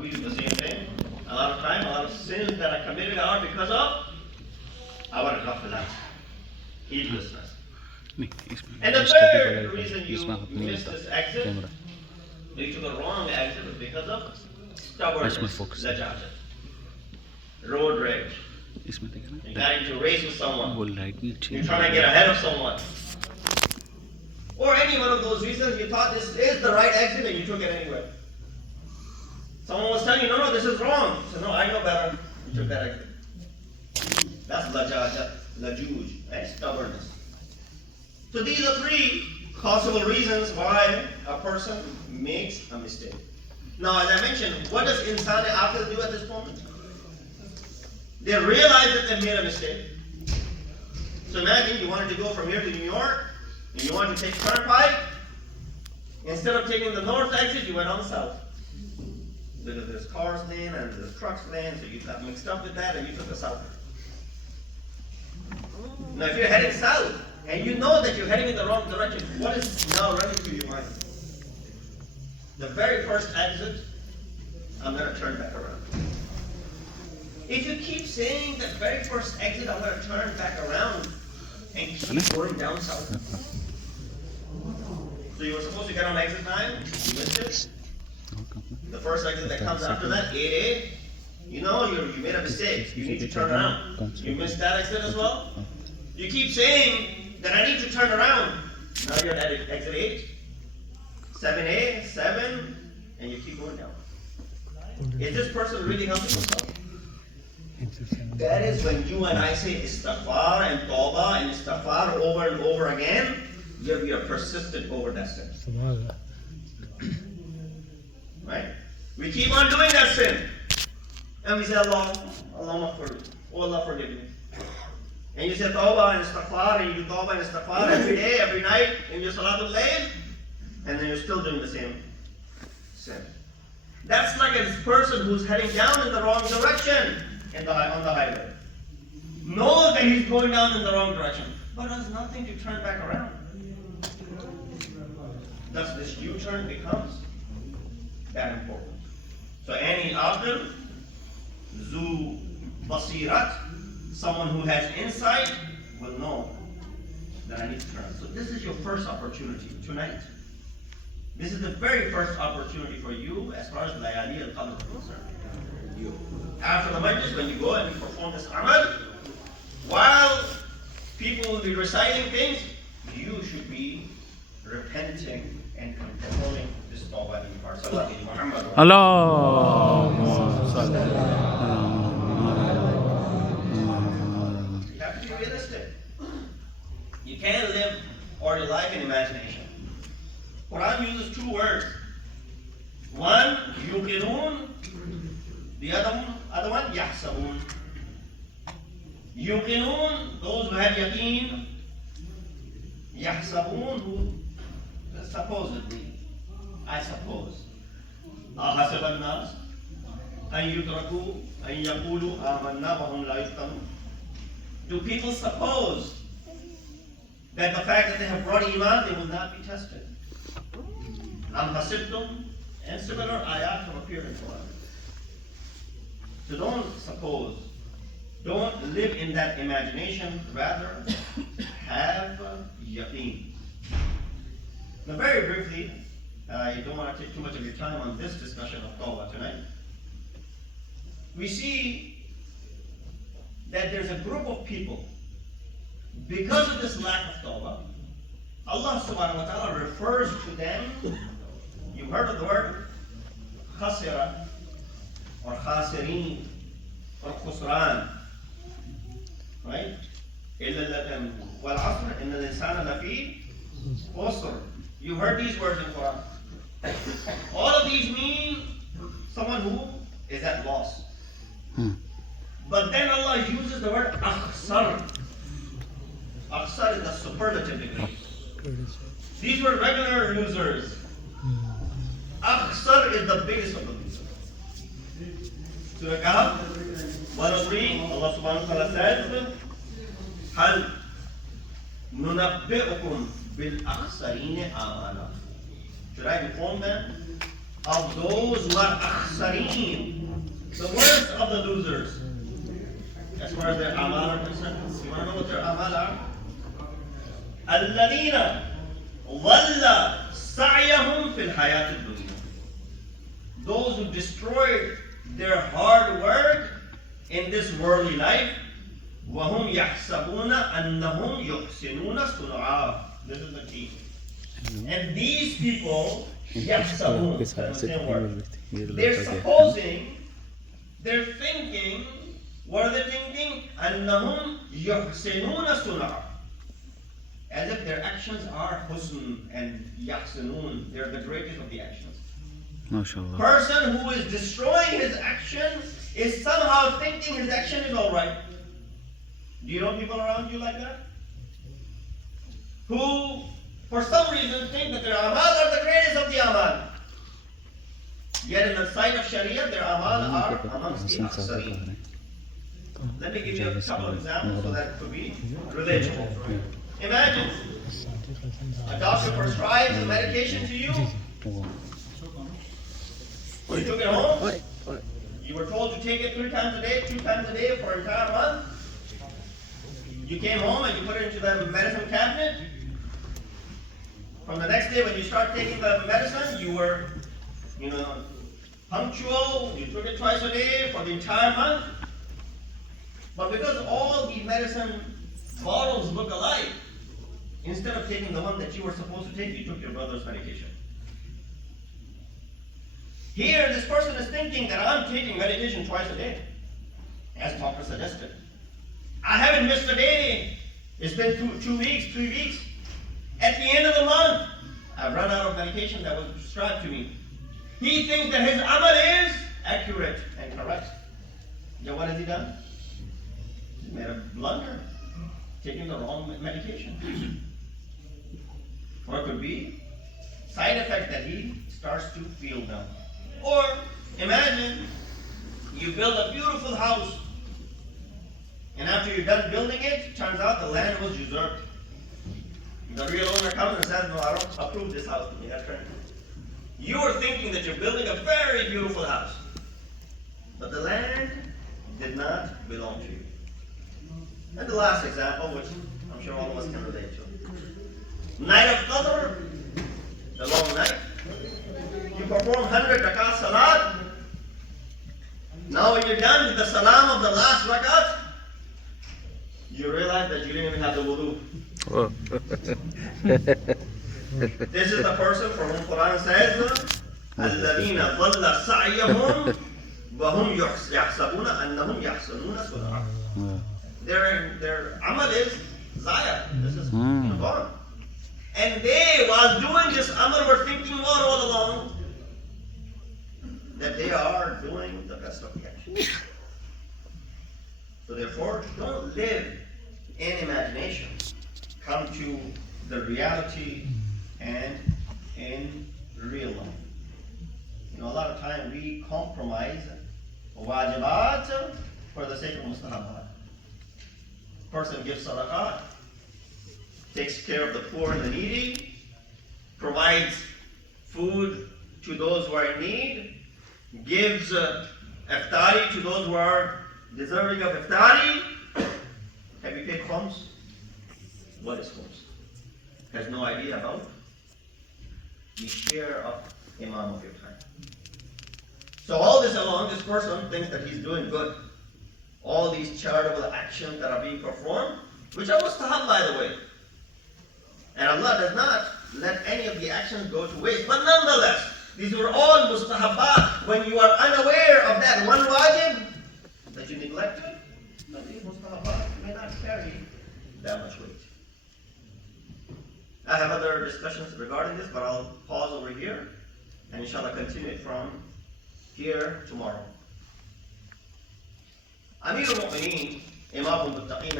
We do the same thing. A lot of time, a lot of sins that are committed are because of our ghaflat, heedlessness. And the third reason you missed this exit, you took a wrong exit, was because of stubbornness, lajajat, road rage. You got into a race with someone. You're trying to get ahead of someone. Or any one of those reasons, you thought this is the right exit and you took it anyway. Someone was telling you, no, this is wrong. You said, no, I know better. You took that exit. That's lajajat, lajuj, right? Stubbornness. So these are three possible reasons why a person makes a mistake. Now, as I mentioned, what does insan aqil do at this moment? They realize that they made a mistake. So imagine you wanted to go from here to New York, and you wanted to take turnpike. Instead of taking the north exit, you went on south. Because there's cars lane and there's trucks lane, so you got mixed up with that and you took the south. Now if you're heading south, and you know that you're heading in the wrong direction, what is now running through your mind? The very first exit, I'm going to turn back around. If you keep saying that very first exit, I'm going to turn back around and keep going down south. So you were supposed to get on exit 9, you missed it. The first exit that comes after that, 8A, you know you made a mistake. You need to turn around. You missed that exit as well. You keep saying that I need to turn around. Now you're at exit 8, 7A, 7, and you keep going down. Is this person really helping himself? That is when you and I say istighfar and tawbah and istighfar over and over again, we are persistent over that sin. Right? We keep on doing that sin. And we say, Allah forgive me. And you say tawbah and istighfar, and you do tawbah and istighfar every day, every night, in your salatul layl, and then you're still doing the same sin. That's like a person who's heading down in the wrong direction on the highway. Knows that he's going down in the wrong direction, but has nothing to turn back around. Thus this U-turn becomes that important. So any aqil, zu basirat, someone who has insight will know that I need to turn. So this is your first opportunity tonight. This is the very first opportunity for you as far as layali al-qadr is concerned. You. After the majlis, when you go and you perform this amal, while people will be reciting things, you should be repenting and controlling this tawbah in your heart. You have to be realistic. You can't live or your life in imagination. Quran uses two words. One, yuqinun. The other one, yahsabun. Yuqinun, those who have yaqeen. Yahsabun, who supposedly, I suppose. أَحَسِبَ النَّاسِ أَن يُتْرَكُوا أَن يَقُولُوا آمَنَّا وَهُمْ لَا يُفْتَنُونَ. Do people suppose that the fact that they have brought iman, they will not be tested? أَمْ حَسِبْتُمْ, and similar ayat have appeared in Quran. So don't suppose, don't live in that imagination, rather have yaqeen. Now very briefly, I don't want to take too much of your time on this discussion of tawbah tonight. We see that there's a group of people, because of this lack of tawbah, Allah subhanahu wa ta'ala refers to them, you've heard of the word khasira, or khasirin, or khusran, right? وَالْعَصْرِ إِنَّ الْإِنسَانَ لَفِي خُسْرٍ. You heard these words in Quran. All of these mean someone who is at loss. But then Allah uses the word akhsar. Akhsar is the superlative degree. These were regular losers. Akhsar is the biggest of the losers. Surah Kahf 103, Allah subhanahu wa ta'ala says, Hal nunabbi'ukum bil akhsarine amala. Should I inform them of those who are akhsareen, the worst of the losers, as far as their amal are concerned. You want to know what their amal are? الَّذِينَ ضَلَّ سَعْيَهُمْ فِي الْحَيَاةِ الدُّنْيَا. Those who destroyed their hard work in this worldly life. وَهُمْ يَحْسَبُونَ أَنَّهُمْ يُحْسِنُونَ صُنْعًا. This is the key. And these people, يَحْسَبُونَ, that's the same word. They're supposing, they're thinking, what are they thinking? أَنَّهُمْ يُحْسِنُونَ صُنْعًا. As if their actions are husn and yahsinun. They're the greatest of the actions. MashaAllah. Person who is destroying his action is somehow thinking his action is alright. Do you know people around you like that? Who, for some reason, think that their amal are the greatest of the amal. Yet in the sight of Sharia, their amal are amongst the akhsareen. Let me give you a couple of examples so that it could be relatable. Imagine a doctor prescribes a medication to you. You took it home. You were told to take it 3 times a day, 2 times a day for an entire month. You came home and you put it into the medicine cabinet. From the next day when you start taking the medicine, you were, punctual. You took it twice a day for the entire month. But because all the medicine bottles look alike, instead of taking the one that you were supposed to take, you took your brother's medication. Here, this person is thinking that I'm taking medication twice a day, as doctor suggested. I haven't missed a day. It's been 2 weeks, 3 weeks. At the end of the month, I've run out of medication that was prescribed to me. He thinks that his amal is accurate and correct. Then what has he done? He made a blunder, taking the wrong medication. Or it could be side effect that he starts to feel now. Or imagine you build a beautiful house, and after you're done building it, turns out the land was usurped. The real owner comes and says, no, I don't approve this house to me. That's right. You were thinking that you're building a very beautiful house, but the land did not belong to you. And the last example, which I'm sure all of us can relate to. Night of Qadr, the long night. You perform 100 rakat salat. Now when you're done with the salam of the last rakat, you realize that you didn't even have the wudu. This is the person for whom Quran says, الَّذِينَ ضَلَّ سَعْيَهُمْ وَهُمْ يَحْسَبُونَ أَنَّهُم يَحْسَنُونَ صُنْعًا. Their amal is zaya. This is gone. And they, while doing this amal, were thinking all along that they are doing the best of the action. So therefore, don't live in imagination. Come to the reality and in real life. A lot of time we compromise wajibat for the sake of mustahabat. Person gives sadaqah, takes care of the poor and the needy, provides food to those who are in need, gives iftari to those who are deserving of iftari. Have you paid khums? What is khums? Has no idea about the share of Imam of your time. So all this along, this person thinks that he's doing good. All these charitable actions that are being performed, which are mustahab, by the way. And Allah does not let any of the actions go to waste. But nonetheless, these were all mustahabat. When you are unaware of that one wajib that you neglected, then these mustahabat may not carry that much weight. I have other discussions regarding this, but I'll pause over here and inshallah continue it from here tomorrow. Amir al-Mu'mineen, Imam al-Muttaqeen